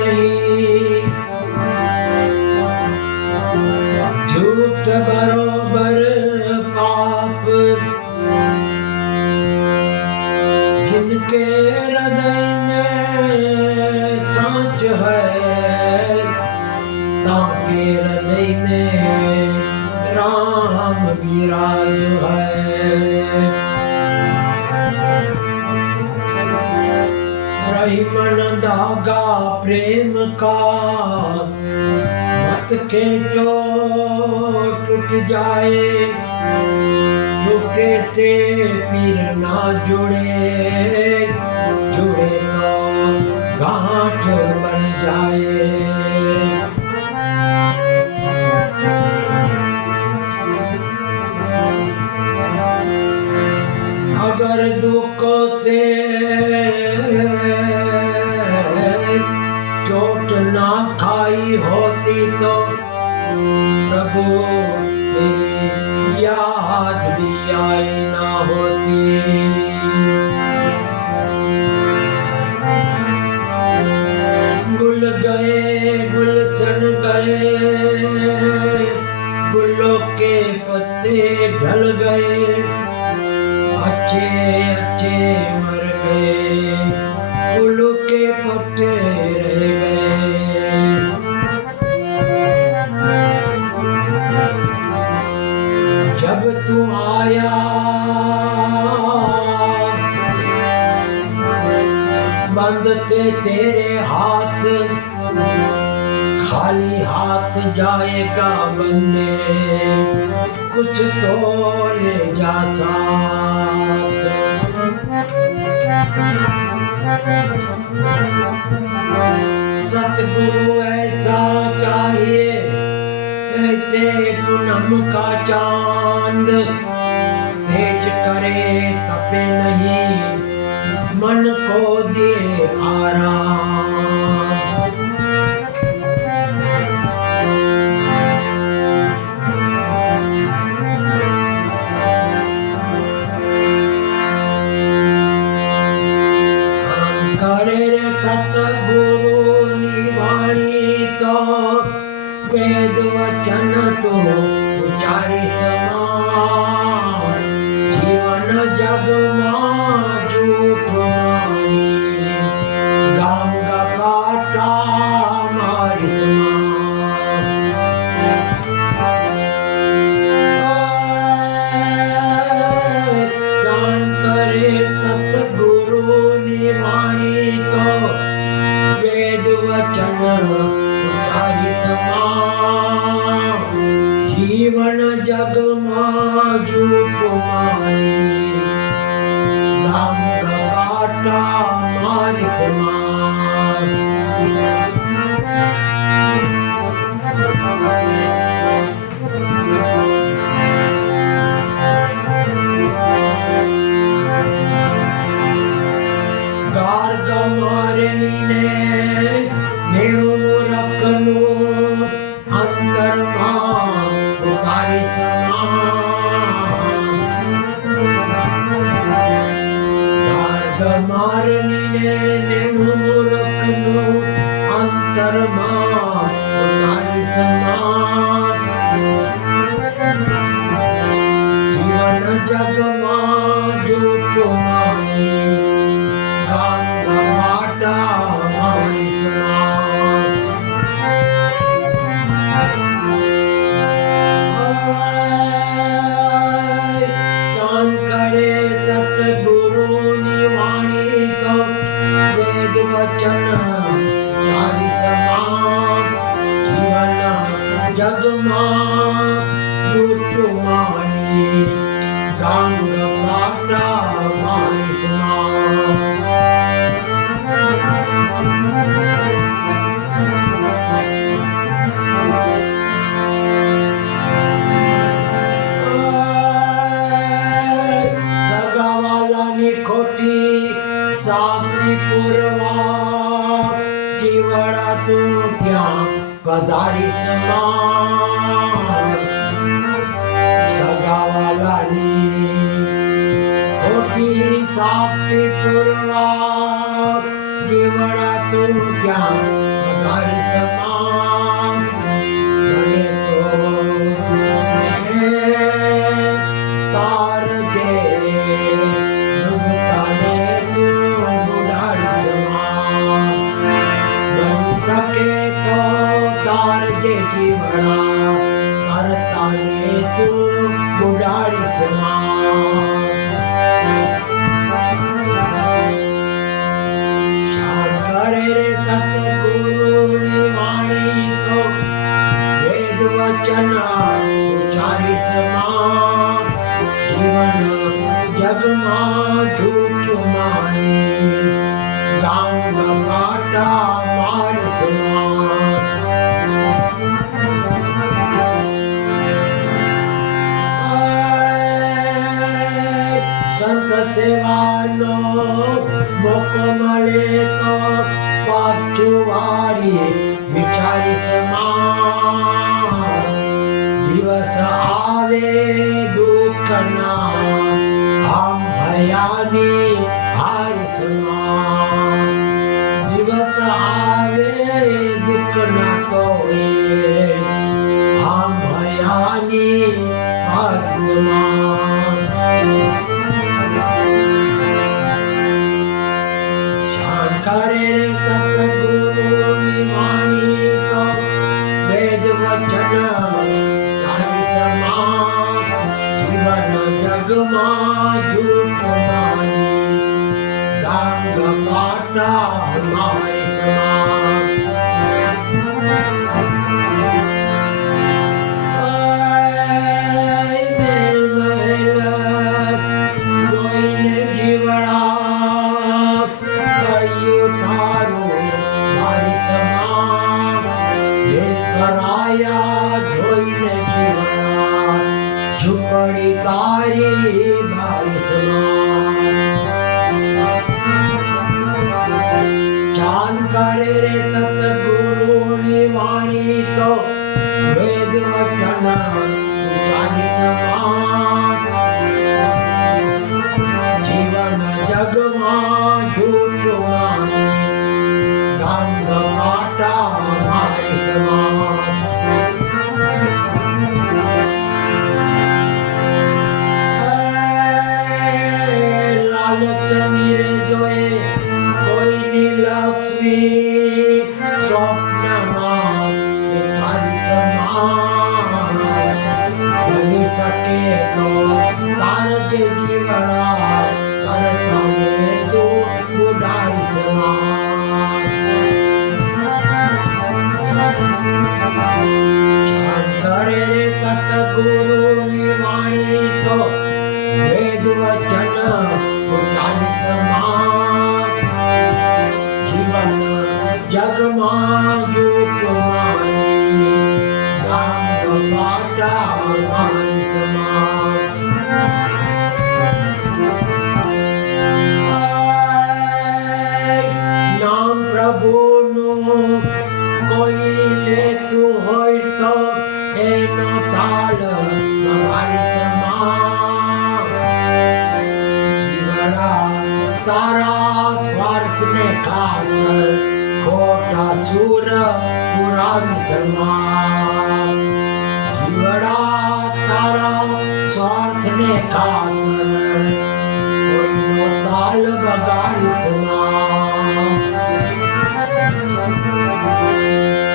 नहीं, झूठ बरोबर पाप, जिनके हृदय में सांच है, ताके हृदय में राम विराज है। रही मन धागा प्रेम का, मत खींचो टूट जाए, टूटे से फिर ना जुड़े, जुड़े तो गांठ बन जाए। अगर दुख से चोट ना खाई होती तो प्रभु तेरी याद भी आई ना होती। गुल गए गुलशन गए, गुलों के पत्ते ढल गए, अच्छे अच्छे मर गए, फूलों के पत्ते रह गए। जब तू आया बंद थे तेरे हाथ, खाली हाथ जाएगा बंदे, कुछ तो ले जा साथ। सतगुरु ऐसा चाहिए, ऐसे पूनम का चांद, तेज करे तपे नहीं, मन को दे आराम। करे रे सतगुरु निवाणी तो, वेद वचन तो उचारी समान, जीवन जग मां झूठ मानी, गंग काटा मारी समान। जान करे सतगुरु निवाणी तो, वेद वचन उचारी समान, जीवन जग मां झूठ मानी, गंग काटा मारी समान। गार्ग मारनी ने नेणु रखनु, अंदर मां उतारी समान। गार्ग मारनी ने नेणु रखनु, अंतर मां उतारी समान। जीवन जग मां झूठ मानी, गंग काटा मारी समान। शान करे सतगुरु निवाणी तो, वेद वचन उचारी समान, जीवन जग मां झूठ मानी, गंग काटा मारी समान। સગાવાલાની ખોટી સાક્ષી પૂરવા, જીવડા તું ત્યાં પધારી સમાં। સગાવાલાની ખોટી સાક્ષી પૂરવા, જીવડા તું ત્યાં વધારી સમાન બને તો હે તાર જે ડૂબતાને તું બુઢાડી સમાન બની શકે તો તાર જે જીવડા તરતાને તું બુઢાડી સમાન શાન કરે રે સતગુરુની વાણી તો વેદ વચન ઉચ્ચારી સમાન જીવન જગમાં જૂઠું માની ગામ ગમાટા મારી સમાન સંત સેવાનો મોકો મળે તો પાછું વારી વિચારી સમાન દિવસ આવે દુઃખના આમ ભયાની હારી સમાન દિવસ આવે દુઃખના તો આમ ભયાની હારી સમાન કરે રે સતગુરુની વાણી તો વેદ વચન ચારી સમાન જીવન જગમાં જૂઠ માની ગામ ગપાટા મારી સમાન મેલ મહેલ જોઈને જીવડા કરાયા જોઈને જીવના ઝૂંપડી તારી બારી સમાન જાન કરે રે સતગુરુની વાણી તો વેદ વચન ઉચ્ચારી સમાન જીવન જગમાં જૂઠું માની ગામ ગપાટા મારી સમાન લાલચની રે જોએ કોઈની લક્ષ્મી સ્વપ્નમાં તારી સમાન બની શકે તો તાર જે જીવડા તરતાને તું બુઢારી સમાન શાન કરે રે સતગુરુની વાણી તો વેદ વચન ઉચ્ચારી સમાન જીવન જગમાં જૂઠું માની ગામ ગપાટા મારી સમાન નામ પ્રભુનું કોઈ લેતું હોય તો એનો તાલ મારી સમાન જીવડા તારા સ્વાર્થને ખાતર ખોટા સુર પુરાવી સમાન જીવડા તારા સ્વાર્થને ખાતર કોઈનો તાલ બગાડી સમાન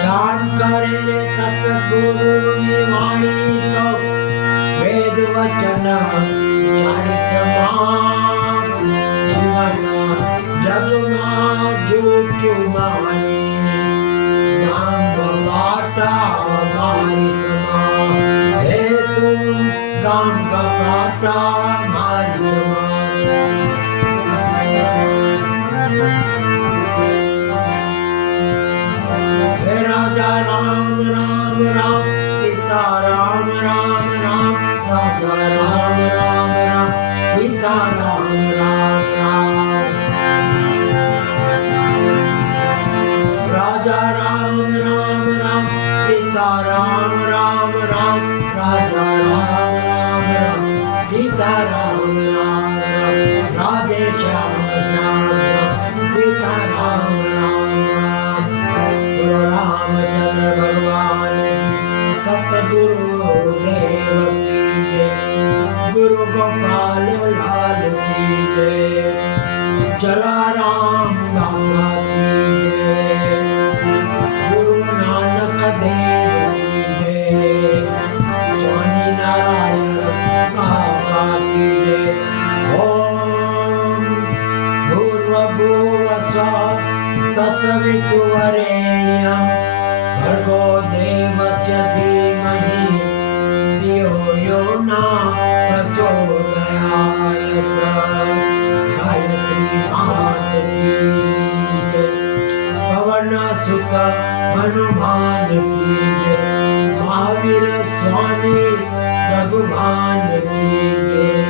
શાન કરે રે સતગુરુની વાણી તો વેદ વચન ચારી સમાન જીવન જગમાં જૂઠું માની ગામ ગપાટા મારી સમાન હે તું ગામ ગપાટા મારી સમાન હે રાજા રામ રામ રામ સીતા રામ રામ રામ રાજા રામ રામ રામ સીતા રામ રામ રામ રાજા રામ રામ રામ સીતા રામ રામ રામ રાજા રામ રામ રામ સીતા રામ રામ રામ રાધે શ્યામ શ્યામ સીતા રામ जलाराम बाबा की जय, गुरु नानक देव की जय, स्वामी नारायण बाबा की जय। ओम भूर्भुवः स्वः तत्सवितुर्वरेण्यं भर्गो देवस्य धीमहि धियो यो न प्रचोदयात्। गायत्री मात की जय, पवन सुत हनुमान की जय, महावीर स्वामी भगवान की जय,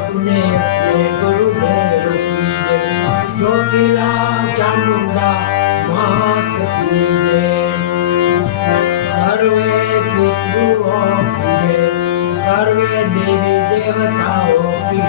अपने अपने गुरुदेव की जय, चोटिला चामुंडा मात की जय, सर्वे पितृओं की जय, सर्वे देवी देवताओं की